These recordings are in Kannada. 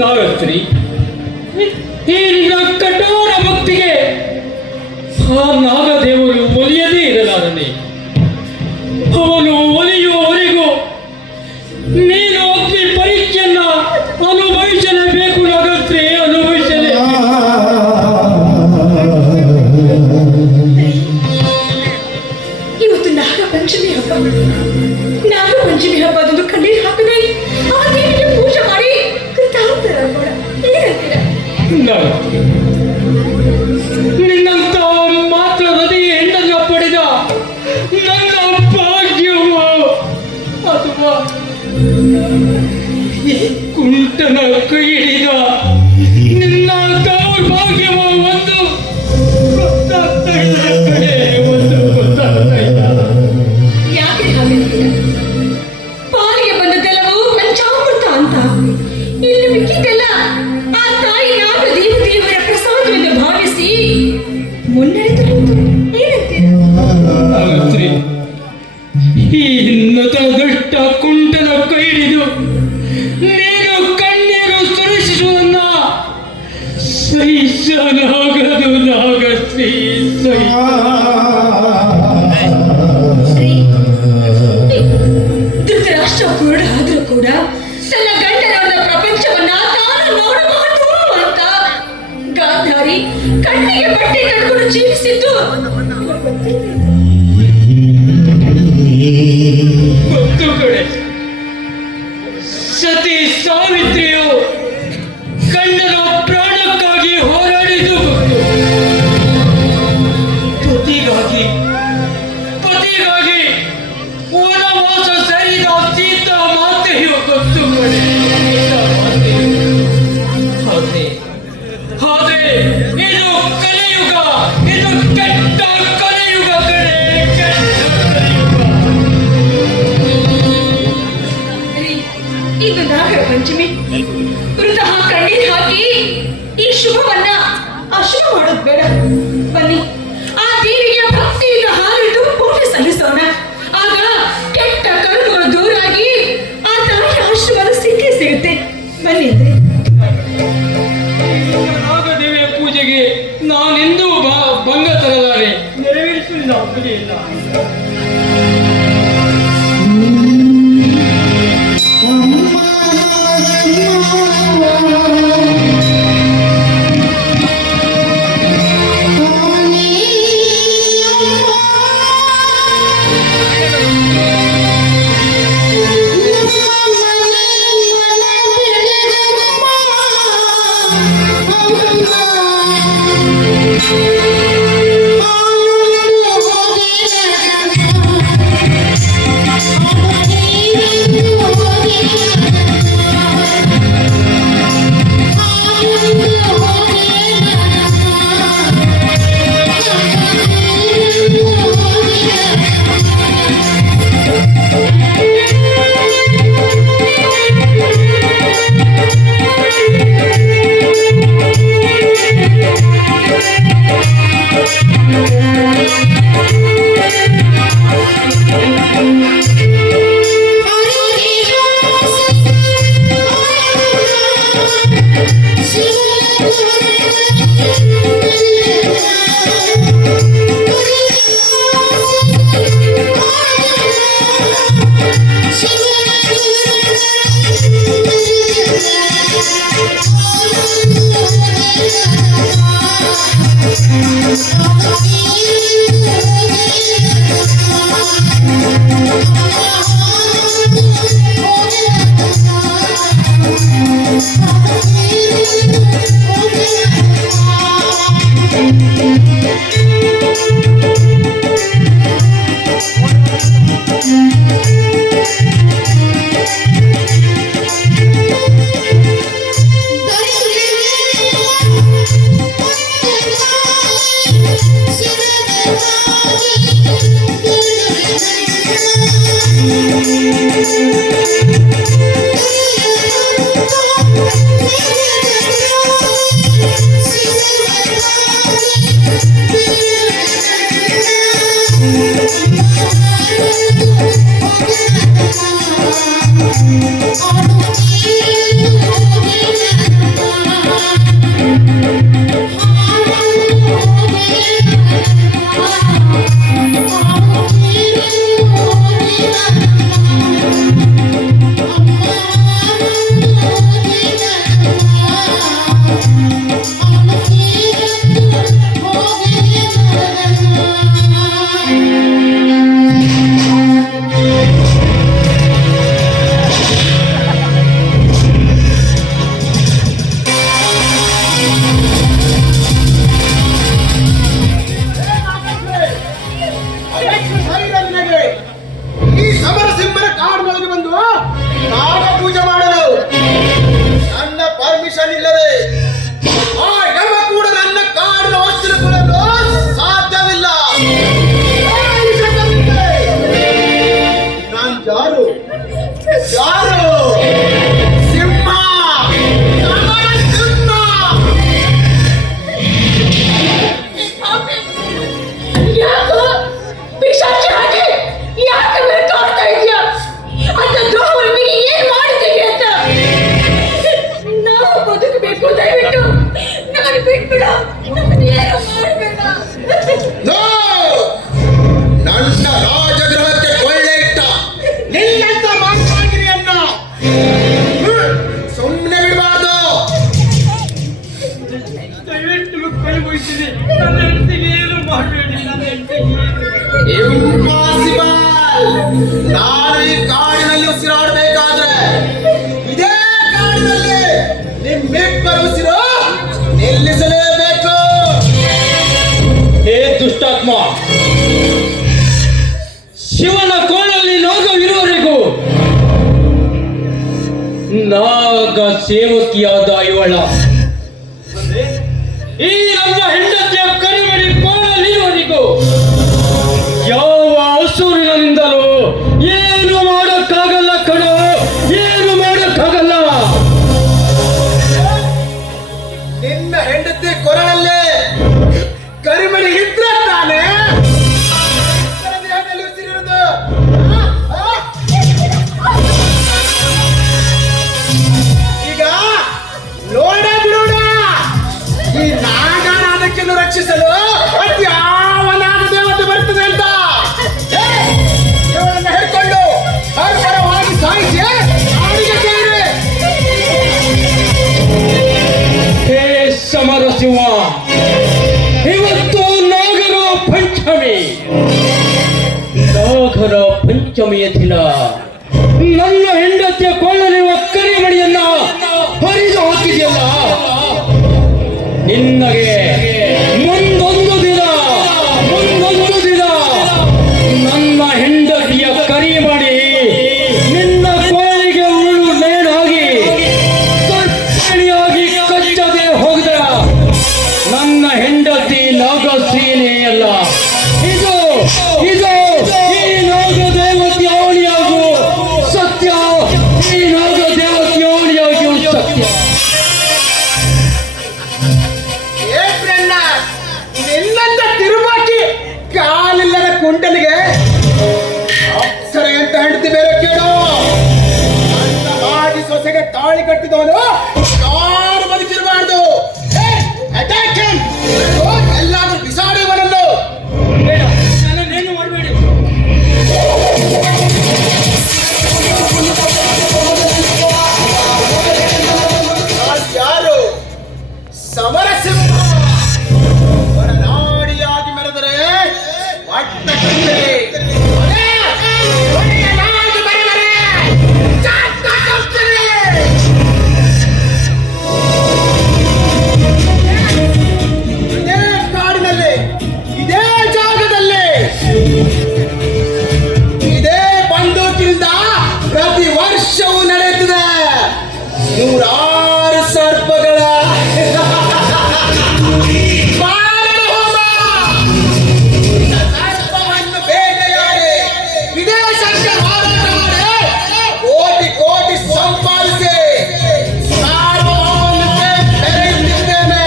ನಾಗಶ್ರೀ, ಈ ನಿನ್ನ ಕಠೋರ ಭಕ್ತಿಗೆ ಆ ನಾಗದೇವರು ಒಲಿಯದೇ ಇರಲಾರನೆ. ಅವನು ಒಲಿಯುವವರೆಗೂ ನೀನು ಅಗ್ನಿ ಪರೀಕ್ಷೆಯನ್ನ ಅನುಭವಿಸಲೇಬೇಕು. ನಾಗಶ್ರೀ, ಅನುಭವಿಸಲೇ. ಇವತ್ತು ನಾಗಪಂಚಮಿ ಹಬ್ಬ. ನಾಗಪಂಚಮಿ ಹಬ್ಬದಂದು ಕಣ್ಣೀರು ಹಾಕದೆ ಆ ದೇವಿಗೆ ಪೂಜೆ ಮಾಡಿ ಕೃತಾಂತರ ಮಾಡ. ಏನಂತೀರ? ನಿನ್ನಂತ ಮಾತ್ರ ಹೃದಯ ಹೆಣ್ಣನ್ನು ಪಡೆದ ನನ್ನ ಭಾಗ್ಯವು ಅಥವಾ ಈ ಕುಂಟನ ಕೈ ಹಿಡಿದ ನಿನ್ನ ದೌರ್ಭಾಗ್ಯವು ಒಂದು ಗೊತ್ತಾಗ್ತಾ ಇಲ್ಲ ಕಣೆ, ಒಂದು ಗೊತ್ತಾಗ್ತಾ ಇಲ್ಲ. ಯಾಕೆ ಹಾಗಂತೀರ? ಪಾಲಿಗೆ ಬಂದದ್ದೆಲ್ಲವೂ ಪಂಚಾಮೃತ ಅಂತ. ಇನ್ನು ಮಿಕ್ಕಿದ್ದೆಲ್ಲ ಆ ತಾಯಿ ನಾಗ ದೇವತೆಯವರ ಪ್ರಸಾದವೆಂದು ಭಾವಿಸಿ ಮುನ್ನಡೆದು ಏನಂತೀರ? ನಾಗಶ್ರೀ, ಈ ನತ ದುಷ್ಟ ಕುಂಟನ ಕೈ ಹಿಡಿದು ನೀನು ಕಣ್ಣೀರು ಸುರಿಸುವುದನ್ನ ಸಹಿಸಲಾಗದು. ನಾಗಶ್ರೀ, ಧೃತರಾಷ್ಟ್ರ ಕೂಡ ಆದ್ರೂ ಕೂಡ ತನ್ನ ಗಂಡನವರ ಪ್ರಪಂಚವನ್ನ ತಾನು ನೋಡಬಹುದು ಅಂತ ಗಾಂಧಾರಿ ಕಣ್ಣಿಗೆ ಬಟ್ಟೆ ಕಟ್ಕೊಂಡು ಜೀವಿಸಿದ್ದು ಗೊತ್ತು ಕಡೆ. ಸತಿ ಸಾವಿತ್ರಿಯು ಗಂಡನ ಪ್ರಾಣಕ್ಕಾಗಿ ಹೋರಾಡಿದ್ದು ಗೊತ್ತು. ಪತಿಗಾಗಿ ವನವಾಸ ಸರಿದ ಸೀತಾ ಮಾತೆಯು ಗೊತ್ತು ಕಡೆ. ಆದ್ರೆ ಇದು ಕಲಿಯುಗ, ಇದು ಕೆಟ್ಟ ಕಲಿಯುಗ ಕಡೆ, ಕೆಟ್ಟ ಕಲಿಯುಗ. ಇದು ನಾಗರ ಪಂಚಮಿ. ವೃತಃ ಕಣ್ಣೀರು ಹಾಕಿ ಈ ಶುಭವನ್ನ ಅಶುಭ ಮಾಡೋದು ಬೇಡ. ಬನ್ನಿ, ಆ ದೇವಿಗೆ ಭಕ್ತಿಯಿಂದ ಹಾರಿದ್ದು ಪೂಜೆ ಸಲ್ಲಿಸೋಣ. ಆಗ ಕೆಟ್ಟ ಕರುಗಳು ದೂರಾಗಿ ಆ ತಾಯಿಯ ಆಶೀರ್ವಾದ ಸಿಕ್ಕೇ ಸಿಗುತ್ತೆ. ಬನ್ನಿ ಅಂದ್ರೆ ನಾಗದೇವಿಯ ಪೂಜೆಗೆ ನಾನೆಂದೂ ಭಂಗ ತರಲಾರೆ. ನೆರವೇರಿಸಲು ನಾವು ಪೂಜೆಯಿಲ್ಲ. Oh, ಅಪ್ಪನಿಲ್ಲದೆ ಆ ಯಮ ಕೂಡ ನನ್ನ ಕಾಡಿನ ವಸ್ತ್ರಗಳನ್ನು ಸಾಧ್ಯವಿಲ್ಲ. ನಾನು ಯಾರು ಯಾರು? ಸಿಂಹ, ಸಮರ ಸಿಂಹ. ಯಾಕೋ ಪಿಶಾಚಿ ಹಾಗೆ ಯಾಕೆ ಬೇಕಾಡ್ತಾ ಇದೆಯಾ? ಅಂತ ದ್ರೋಹವನ್ನು ನೀನು ಏನ್ ಮಾಡಿದ್ದೀವಿ ಅಂತ ನಾವು ಬದುಕಬೇಕು. ದಯವಿಟ್ಟು ನಾನು ಬಿಟ್ಬಿಡ, ಏನು ಮಾಡಬೇಡ. No! ನನ್ನ ರಾಜಗೃಹಕ್ಕೆ ಕೊಳ್ಳೆ ಇಟ್ಟ ನಿನ್ನಂತ ಮಾತಾಗಿರಿಯನ್ನ ಸುಮ್ಮನೆ ಬಿಡಬಾರ್ದು. ದಯವಿಟ್ಟು ಕೈಗೊಳಿಸಿದೆ. ನನ್ನ ಹೆಂಡತಿಗೆ ಏನು ಮಾಡಬೇಡಿ. ನನ್ನ ಹೆಂಡತಿಗೆ Impossible! ನಾನು ಈ ಕಾಡಿನಲ್ಲಿ ಉಸಿರಾಡಬೇಕಾದ್ರೆ ಇದೇ ಕಾಡಿನಲ್ಲಿ ನಿಮ್ಮಿಬ್ಬರ ಉಸಿರು ನಿಲ್ಲಿಸಲೇಬೇಕು. ಹೇ ದುಷ್ಟಾತ್ಮ, ಶಿವನ ಕೋಣಲ್ಲಿ ನಾಗವಿರುವವರೆಗೂ ನಾಗ ಸೇವಕಿಯಾದ ಇವಳ ಈ ನಮ್ಮ ಹೆಂಡತಿಯ ಕರಿಮಡಿ ಕೋಣಲ್ಲಿರುವವರೆಗೂ ಯಾವ ಅಸುರನಿಂದಲೂ ಏನು ಮಾಡಕ್ಕಾಗಲ್ಲ ಕಣೋ, ಏನು ಮಾಡಕ್ಕಾಗಲ್ಲ. ನಿನ್ನ ಹೆಂಡತಿ ಕೊರಳಲ್ಲಿ ಕರಿಮಣಿ ಇದ್ರೆ ತಾನೆ ಇತರ ದೇಹದಲ್ಲಿ ಉಸಿರಿರುವುದು. ಈಗ ನೋಡ ಬಿಡೋಣ ಈ ನಾಗನಾದಕ್ಕೆನ್ನು ರಕ್ಷಿಸಲು ಅದ್ಯಾವ ನಾಗ ದೇವತೆ ಬರ್ತದೆ ಅಂತ. ಇವಳನ್ನ ಹಿಡ್ಕೊಂಡು ಹರ್ಷರವಾಗಿ ಸಾಯಿಸಿ ನಾಡಿಗೆ ಸೇರಿ. ಹೇ ಸಮರಸಿಂಹ, ಇವತ್ತು ನಾಗರ ಪಂಚಮಿ. ನಾಗರ ಪಂಚಮಿಯ ದಿನ ನನ್ನ ಹೆಂಡತಿಯ ಕೊಳ್ಳಲಿರುವ ಕರಿಮಣಿಯನ್ನ ಹರಿದು ಹಾಕಿದೆಯಲ್ಲ, ನಿನ್ನಗೆ ಮುಂದೊಂದು ದಿನ ನನ್ನ ಹೆಂಡತಿಯ ಕರಿಮಣಿ ನಿನ್ನ ಕೋಳಿಗೆ ಉರುಳು ನೇಣಾಗಿ ಸರ್ಪಣಿಯಾಗಿ ಕಚ್ಚದೆ ಹೋಗದ ನನ್ನ ಹೆಂಡತಿ ನಾಗಸೀನೆಯಲ್ಲ. ಇದು ಇದು ಈ ನಾಗ ದೇವತೆ ಅವಳಿಯಾಗು ಸತ್ಯ, ಈ ನಾಗ ದೇವತೆ ಅವಳಿಯಾಗು ಸತ್ಯ. ನಿನ್ನಂತ ತಿರುವಾಕಿ ಕಾಲಿಲ್ಲದ ಕುಂಟಲಿಗೆ ಅಪ್ಸರೆ ಅಂತ ಹೆಂಡತಿ ಬೇರೆ ಕೇಳು. ನನ್ನ ಬಾಗಿ ಸೊಸೆಗೆ ತಾಳಿ ಕಟ್ಟಿದವನು ಯಾರು ಬದುಕಿರಬಾರ್ದು. ಎಲ್ಲಾದ್ರೂ ಬಿಸಾಡುವನನ್ನು. ಬೇಡ, ನನ್ನನ್ನೇನು ಮಾಡಬೇಡಿ. ನಾನು ಯಾರು? ಸಮರಸಿಂಹ. ಹೊರನಾಡಿಯಾಗಿ ಮೆರೆದರೆ ಒಟ್ಟ ಕತ್ತಲೆ. ಹೊಡೆಯಲಾಗಿ ಬರೆದರೆ ಚಟ್ಟ ಕತ್ತಲೆ. ಇದೇ ಕಾಡಿನಲ್ಲಿ, ಇದೇ ಜಾಗದಲ್ಲಿ, ಇದೇ ಬಂದೂಕಿನಿಂದ ಪ್ರತಿ ವರ್ಷವೂ ನಡೆಯುತ್ತದೆ ನೂರಾರು ಸರ್ಪಗಳ ಮಾರಣ ಹೋಮ. ಸರ್ಪವನ್ನು ಬೇಟೆಯಾಡಿ ವಿದೇಶಕ್ಕೆ ಮಾರಾಟ ಮಾಡಿ ಕೋಟಿ ಕೋಟಿ ಸಂಪಾದಿಸಿ ಸಾರ್ವಭೌಮಕ್ಕೆ ಬೆರೆಯುತ್ತಿದ್ದೇನೆ.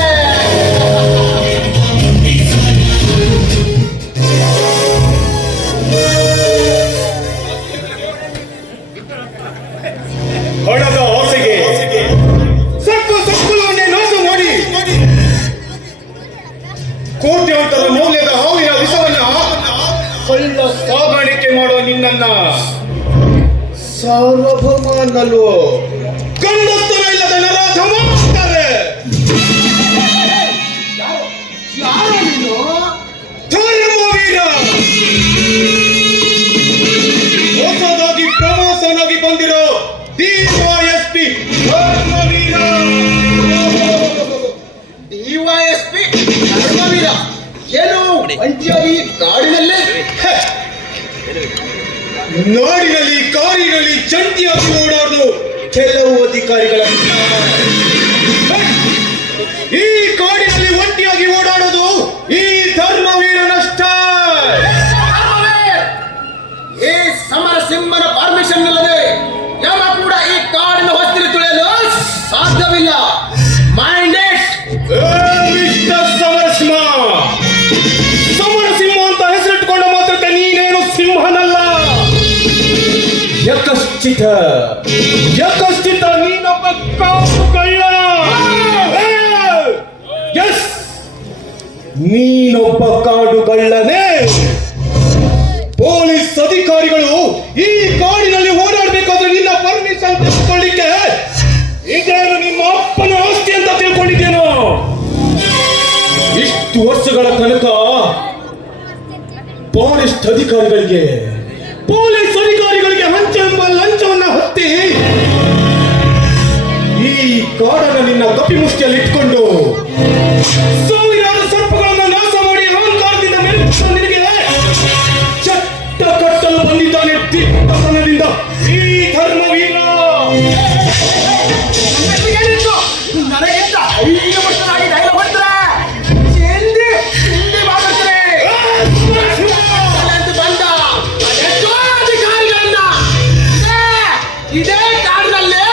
ಹಣದ ಆಸೆಗೆ ಸತ್ತು ಸಂಕುಲವನ್ನೇ ನಾಶ ಮಾಡಿ ಕೋಟ್ಯಾಂತರ ಮೌಲ್ಯದ ಹಾವಿನ ವಿಷವನ್ನ ಕಳ್ಳ ಸಾಗಾಣಿಕೆ ಮಾಡೋ ನಿನ್ನನ್ನ ಸಾರ್ವಭೌಮ ಅನ್ನಲ್ವೋ ಗಂಡಸ್ತನ ಇಲ್ಲದ ನರಾಧಮ ಅಂತಾರೆ. ಯಾರು ನೀನು? ಧರ್ಮವೀರ, ಹೊಸದಾಗಿ ಪ್ರಮೋಷನ್ ಬಂದಿರೋ ಡಿವೈಎಸ್ಪಿ ಧರ್ಮವೀರ. ಡಿವೈಎಸ್ಪಿ ಧರ್ಮವೀರ ಏನು ಒಂಟಿಯಾಗಿ ಕಾಡಿನಲ್ಲೇ? ನಾಡಿನಲ್ಲಿ ಕಾರಿನಲ್ಲಿ ಜಂಟಿಯಾಗಿ ಓಡಾಡಲು ಕೆಲವು ಅಧಿಕಾರಿಗಳ ಯಾಕಶ್ಚಿತ ಯಾಕಶ್ಚಿತ ನೀನೊಬ್ಬ ಕಾಪು ಕಳ್ಳ. ಎಸ್, ನೀನೊಬ್ಬ ಕಾಡು ಕಳ್ಳನೇ. ಪೊಲೀಸ್ ಅಧಿಕಾರಿಗಳು ಈ ಕಾಡಿನಲ್ಲಿ ಓಡಾಡಬೇಕಾದ್ರೆ ನಿನ್ನ ಪರ್ಮಿಷನ್ ತೆಗೆದುಕೊಳ್ಳಿಕ್ಕೆ ಇದೇನು ನಿಮ್ಮ ಅಪ್ಪನ ಆಸ್ತಿ ಅಂತ ತಿಳ್ಕೊಂಡಿದ್ದೇನೋ? ಇಷ್ಟು ವರ್ಷಗಳ ತನಕ ಪೊಲೀಸ್ ಅಧಿಕಾರಿಗಳಿಗೆ ಹಂಚೆಂಬ ಲಂಚವನ್ನ ಹತ್ತಿ ಈ ಕಾಡನ್ನು ನಿನ್ನ ಕಪಿಮುಷ್ಟಿಯಲ್ಲಿ ಇಟ್ಕೊಂಡು ಸಾವಿರಾರು ಸರ್ಪಗಳನ್ನು ನಾಶ ಮಾಡಿ ಅಹಂಕಾರದಿಂದ ಮೇಲ್ಕೊಂಡು ನಿನಗೆ ಚಟ್ಟ ಕಟ್ಟಲು ಬಂದಿದ್ದಾನೆ ದಿಟ್ಟತನದಿಂದ ಈ ಧರ್ಮವೀರ. ನನಗಿಂತ 5 ವರ್ಷಗಳಾಗಿ ಧೈರ್ಯ ಮಾಡ್ತಾರೆ. ಹಿಂದಿ ಮಾತಾಡ್ತಾರೆ ಅಂತ ಬಂದ ಅದೆಷ್ಟೋ ಅಧಿಕಾರಿಗಳನ್ನ ಇದೇ ಕಾಡಿನಲ್ಲಿ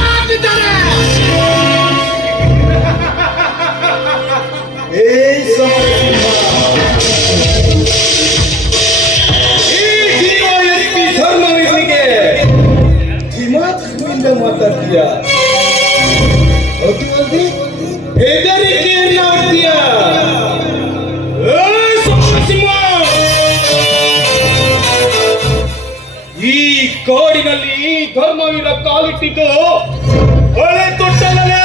ಹಾಕಿದ್ದಾರೆ. ಧರ್ಮವೀರನಿಗೆ ದಿಮಾಕಿನಿಂದ ಮಾತಾಡ್ತೀಯ, ಅದು ಅಲ್ಲದೆ ಹೆದರಿಕೆಯನ್ನ ಆಡ್ತೀಯ. ಈ ಕಾಡಿನಲ್ಲಿ ಧರ್ಮವೀರ ಕಾಲಿಟ್ಟಿದ್ದು ಹಳೆ ತೊಟ್ಟಲೇ.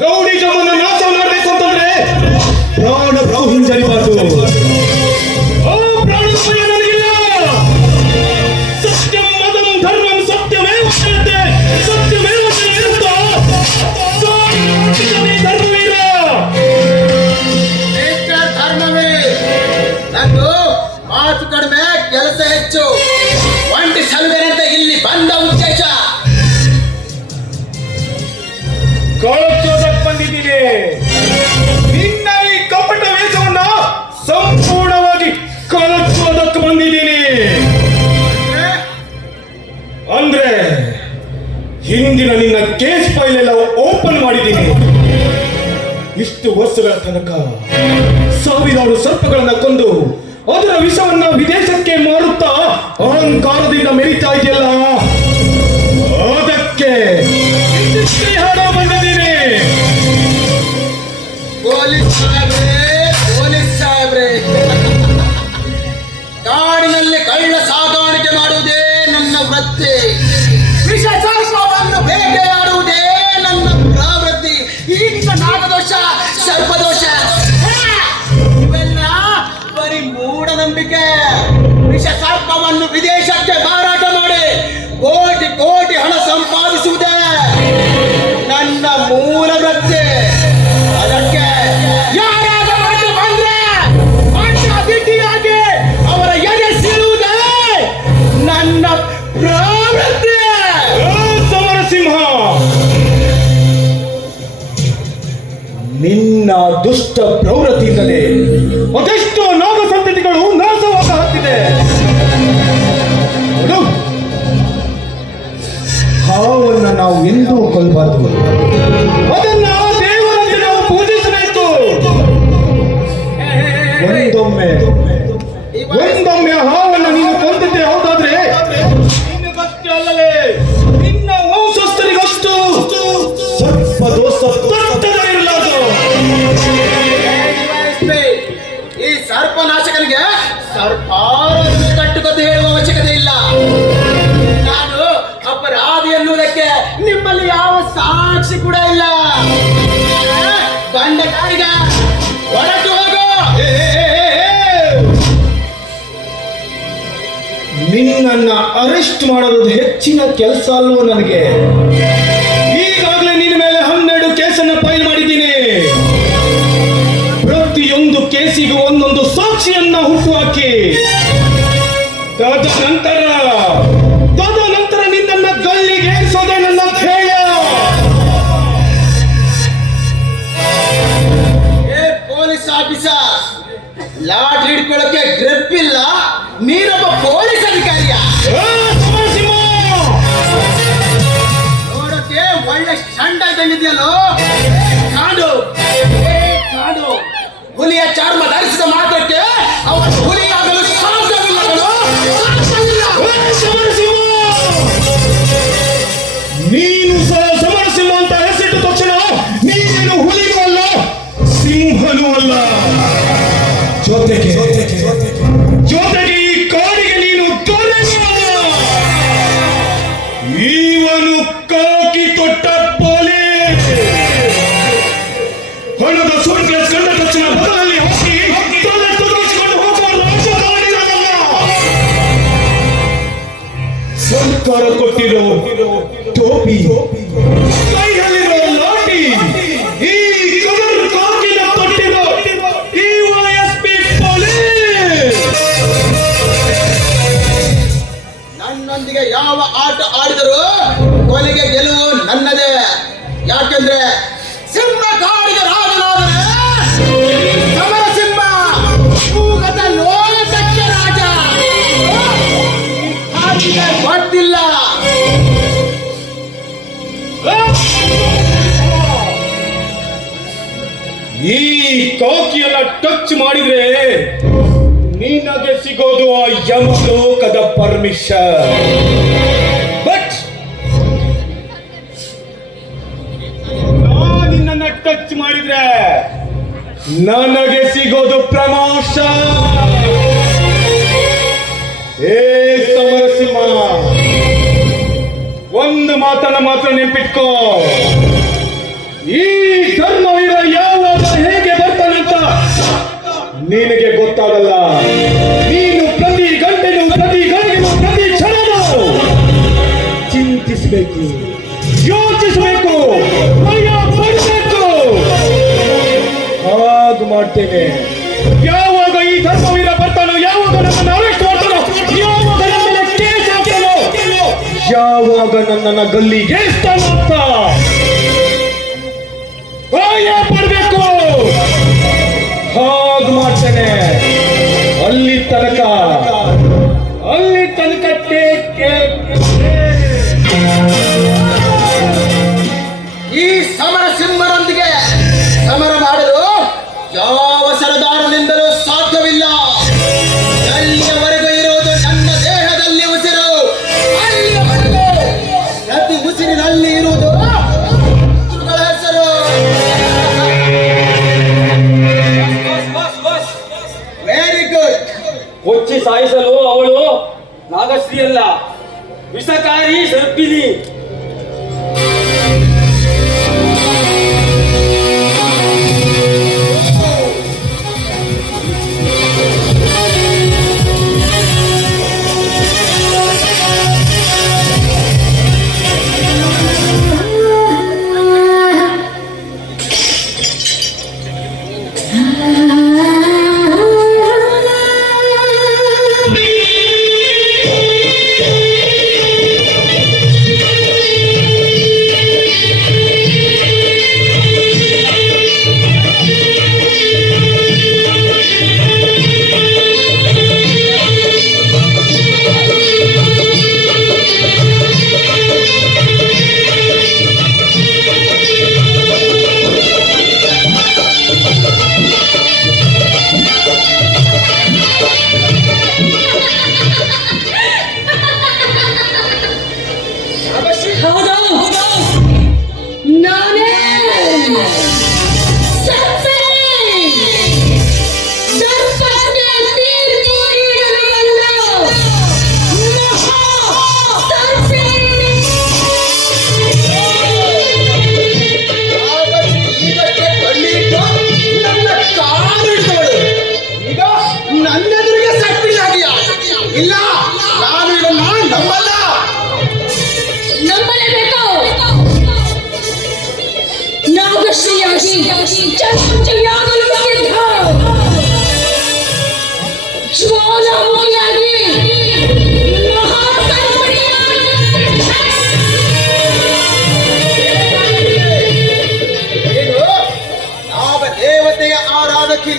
ರೌಡಿಸಮನ್ನ ನಾಶ ಮಾಡಬೇಕು ಅಂತಂದ್ರೆ ಪ್ರಾಣ ಹಿಂಜರಿಬಾರ್ದು. ಪ್ರಾಣ ನನಗಿಲ್ಲ. ಸತ್ಯಂ ಮದಂ ಧರ್ಮಂ ಸತ್ಯಮೇವ ಜಯತೆ ಸತ್ಯಮೇವ ಜಯತೆ ಧರ್ಮವೀರ. ಧರ್ಮವೀರ್, ನಂದು ಮಾತು ಕಡಿಮೆ ಕೆಲಸ ಹೆಚ್ಚು. ಒಂಟಿ ಸಲುಗರಂತ ಇಲ್ಲಿ ಬಂದ ಉದ್ದೇಶ ಕಳಚೋದಕ್ಕೆ ಬಂದಿದ್ದೀನಿ. ನಿನ್ನ ಈ ಕಪಟ ವೇಷವನ್ನ ಸಂಪೂರ್ಣವಾಗಿ ಕಳಚೋದಕ್ಕೆ ಬಂದಿದ್ದೀನಿ. ಅಂದ್ರೆ ಹಿಂದಿನ ನಿನ್ನ ಕೇಸ್ ಫೈಲ್ ಎಲ್ಲ ಓಪನ್ ಮಾಡಿದ್ದೀನಿ. ಇಷ್ಟು ವರ್ಷಗಳ ತನಕ ಸಾವಿರಾರು ಸರ್ಪಗಳನ್ನ ಕೊಂದು ಅದರ ವಿಷವನ್ನ ವಿದೇಶಕ್ಕೆ ಮಾರುತ್ತಾ ಅಹಂಕಾರದಿಂದ ಮೆರೀತಾ ಇದೆಯಲ್ಲ, ಅದಕ್ಕೆ ಹಣ ಬಂದಿದ್ದೀನಿ. ಪೊಲೀಸ್ ಸಾಹೇಬ್ರೆ, ಕಾಡಿನಲ್ಲಿ ಕಳ್ಳ ಸಾಗಾಣಿಕೆ ಮಾಡುವುದೇ ನನ್ನ ವೃತ್ತಿ. ವಿಷ ಸರ್ಪವನ್ನು ಬೇಟೆಯಾಡುವುದೇ ನನ್ನ ಪ್ರವೃತ್ತಿ. ಈಗ ನಾಗದೋಷ, ಸರ್ಪದೋಷ ಇವೆಲ್ಲ ಬರೀ ಮೂಢನಂಬಿಕೆ. ವಿಷ ಸರ್ಪವನ್ನು ವಿದೇಶಕ್ಕೆ ಮಾರಾಟ ಮಾಡಿ ಕೋಟಿ ಕೋಟಿ ಹಣ ಸಂಪಾದಿಸುವುದೇ ನನ್ನ ಮೂಲ ವೃತ್ತಿ. ಅದಕ್ಕೆ ಯಾರಾದರೂ ಅಡ್ಡ ಬಂದ್ರೆ ಅಡ್ಡದಿಡ್ಡಿಯಾಗಿ ಅವರ ಎದೆ ಸೀಳುವುದೇ ನನ್ನ ಪ್ರವೃತ್ತಿ. ಸಮರಸಿಂಹ, ನಿನ್ನ ದುಷ್ಟ ಪ್ರವೃತ್ತಿಯಿಂದಲೇ ಅದೆಷ್ಟೋ ನಾಗ ಸಂತತಿಗಳು ನಾಶವಾದ ಹತ್ತಿದೆ. ನೋಡು, ಹಾವನ್ನ ನಾವು ಎಂದೂ ಕೊಲ್ಲಬಾರದು. ಅದನ್ನ ದೇವರಂತೆ ನಾವು ಪೂಜಿಸಬೇಕು. ಒಂದೊಮ್ಮೆ ಹಾವನ್ನ ನೀನು ಕೊಂದಿದ್ದೆ ಹೌದಾದ್ರೆ ನಿನಗಷ್ಟೇ ಅಲ್ಲಲೇ ನಿನ್ನ ವಂಶಸ್ಥರಿಗಷ್ಟು ಸರ್ಪ ದೋಷ ತೊಟ್ಟದೇ ಇರಲಾರದು. ಈ ಸರ್ಪನಾಶಕನಿಗೆ ಸರ್ಪಾರನ್ನು ಕಟ್ಟುಕತೆ ಹೇಳುವ ಅವಶ್ಯಕತೆ ಇಲ್ಲ. ನಾನು ಅಪರಾಧಿ ಎನ್ನುವುದಕ್ಕೆ ನಿಮ್ಮಲ್ಲಿ ಯಾವ ಸಾಕ್ಷಿ ಕೂಡ ಇಲ್ಲ. ಬಂಡ ಕಾಡಿಗ ಹೊರಟು ಹೋಗು. ನಿನ್ನನ್ನ ಅರೆಸ್ಟ್ ಮಾಡೋದು ಹೆಚ್ಚಿನ ಕೆಲಸ ಅಲ್ವೋ ನನಗೆ. ಈಗಾಗಲೇ ನಿನ್ನ ಮೇಲೆ 12 ಕೇಸನ್ನ ಫೈಲ್ ಮಾಡಿದ್ದೀನಿ. ಪ್ರತಿಯೊಂದು ಕೇಸಿಗೂ ಒಂದೊಂದು ಸಾಕ್ಷಿಯನ್ನ ಹುಟ್ಟುಹಾಕಿ ತದನಂತರ ನಿನ್ನನ್ನ ಗಲ್ಲಿಗೆ ಏರಿಸೋದೇ ನನ್ನ ಧ್ಯೇಯ. ಪೊಲೀಸ್ ಆಫೀಸರ್, ಲಾಠಿ ಹಿಡ್ಕೊಳ್ಳೋಕೆ ಗ್ರಿಪ್ ಇಲ್ಲ, ನೀನೊಬ್ಬ ಪೊಲೀಸ್ ಅಧಿಕಾರಿಯ? ನೋಡೋಕೆ ಒಳ್ಳೆ ಚಂಡ ಇದ್ದಂಗಿದೆಯಲ್ಲೋ. ಕಾಡು ಹುಲಿಯ ಚರ್ಮ ಧರಿಸಿದ ಮಾತ್ರಕ್ಕೆ ಅವನು ಹುಲಿಯಾಗಲು ಸಾಧ್ಯವಿಲ್ಲ ಕಣೋ, ಸಾಧ್ಯವಿಲ್ಲ. ನೀನು ಸಮರಸಿಂಹ ಅಂತ ಹೆಸರಿಟ್ಟ ತಕ್ಷಣ ನೀನೇನು ಹುಲಿನೂ ಅಲ್ಲ ಸಿಂಹನೂ ಅಲ್ಲ, ಜೊತೆಗೆ ಈ ಕಾಡಿಗೆ ನೀನು ದೊರೆಯೂ ಅಲ್ಲ. ಇವನು ಕಾಕಿ ತೊಟ್ಟ ಪೊಲೀಸ್. ಹಣದ ಸೂಟ್ಕೇಸ್ ಕಂಡ ತಕ್ಷಣ ಬದಲಲ್ಲಿ ಹಾಕಿ ತಲೆ ತುದಿಸಿಕೊಂಡು ಹೋಗುವ ರಾಜಕಾರಣಿಗಳಲ್ಲ. ಸರ್ಕಾರ ಕೊಟ್ಟಿರೋ ಟೋಪಿ, ಕೈಯಲ್ಲಿರೋ ಲಾಠಿ, ಈ ಕಲರ್ ಕಾಕಿನ ತೊಟ್ಟಿರೋ DYSP ಪೊಲೀಸ್. ನನ್ನೊಂದಿಗೆ ಯಾವ ಆಟ ಆಡಿದರೂ ಕೊನೆಗೆ ಗೆಲುವು ನನ್ನದೇ. ಯಾಕೆಂದ್ರೆ ಸಿಂಹ ಕಾಡಿಗೆ ರಾಜನಾದರೆ ಸಮರಸಿಂಹ ಭೂಗತ ಲೋಕಕ್ಕೆ ರಾಜ. ಹಾಗೆ ಗೊತ್ತಿಲ್ಲ. ಈ ಕಾಕಿಯನ್ನ ಟಚ್ ಮಾಡಿದ್ರೆ ನಿನಗೆ ಸಿಗೋದು ಆ ಯಮಲೋಕದ ಪರ್ಮಿಷನ್. ಬಟ್ ನಿನ್ನನ್ನ ಟಚ್ ಮಾಡಿದ್ರೆ ನನಗೆ ಸಿಗೋದು ಪ್ರಮೋಷನ್. ಏ ಸಮರಸಿಂಹ, ಒಂದು ಮಾತನ್ನ ಮಾತ್ರ ನೆನ್ಪಿಟ್ಕೋ, ಈ ಧರ್ಮವೀರ ಯಾವಾಗ ಹೇಗೆ ಬರ್ತಾನಂತ ನಿನಗೆ ಗೊತ್ತಾಗಲ್ಲ. ನೀನು ಪ್ರತಿ ಗಂಟೆನೂ, ಪ್ರತಿ ಗಳಿಗೆನೂ, ಪ್ರತಿ ಕ್ಷಣನೂ ಚಿಂತಿಸಬೇಕು, ಯೋಚಿಸಬೇಕು, ಭಯ ಪಡಬೇಕು. ಹಾಗೆ ಮಾಡ್ತೇನೆ. ಯಾವಾಗ ಈ ಧರ್ಮವೀರ ಬರ್ತಾನೋ, ಯಾವಾಗ ನನ್ನನ್ನು ಅರೆಸ್ಟ್ ಮಾಡ್ತಾನೋ, ಯಾವಾಗ ನನ್ನ ಮೇಲೆ ಕೇಸ್ ಹಾಕ್ತಾನೋ, ಯಾವಾಗ ನನ್ನನ್ನು ಗಲ್ಲಿಗೆ ಏರ್ಸ್ತಾನೋ ಅಂತ ಭಯ ಪಡ್ಬೇಕು. ಹಾಗೆ ಮಾಡ್ತೇನೆ. ಅಲ್ಲಿ ತನಕ ಈ ಸಮರಸಿಂಹರೊಂದಿಗೆ ಸಮರ ಮಾಡಲು ಯಾವ ಸರದಾರನಿಂದಲೂ ಸಾಧ್ಯವಿಲ್ಲ. ಎಲ್ಲಿಯವರೆಗೂ ಇರುವುದು ನನ್ನ ದೇಹದಲ್ಲಿ ಉಸಿರು, ಅಲ್ಲಿಯವರೆಗೂ ಪ್ರತಿ ಉಸಿರಿನಲ್ಲಿ ಇರುವುದು ಶತ್ರುಗಳ ಹೆಸರು. Very good. ಕೊಚ್ಚಿ ಸಾಯಿಸಲು ಅವಳು ನಾಗಶ್ರೀ ಅಲ್ಲ, ವಿಷಕಾರಿ ಸರ್ಪಿನಿ. ಚರ್ಚೆಯಾಗಲು ಸಿದ್ಧ. ಜ್ವಾಲಾಮುಖಿಯಾಗಿ ಏನು ನಾಗದೇವತೆಯ ಆರಾಧಕಿ,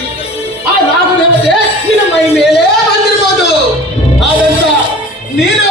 ಆ ನಾಗದೇವತೆ ನಿನ್ನ ಮೈ ಮೇಲೆ ಬಂದಿರ್ಬೋದು. ಆದಂತ ನೀನು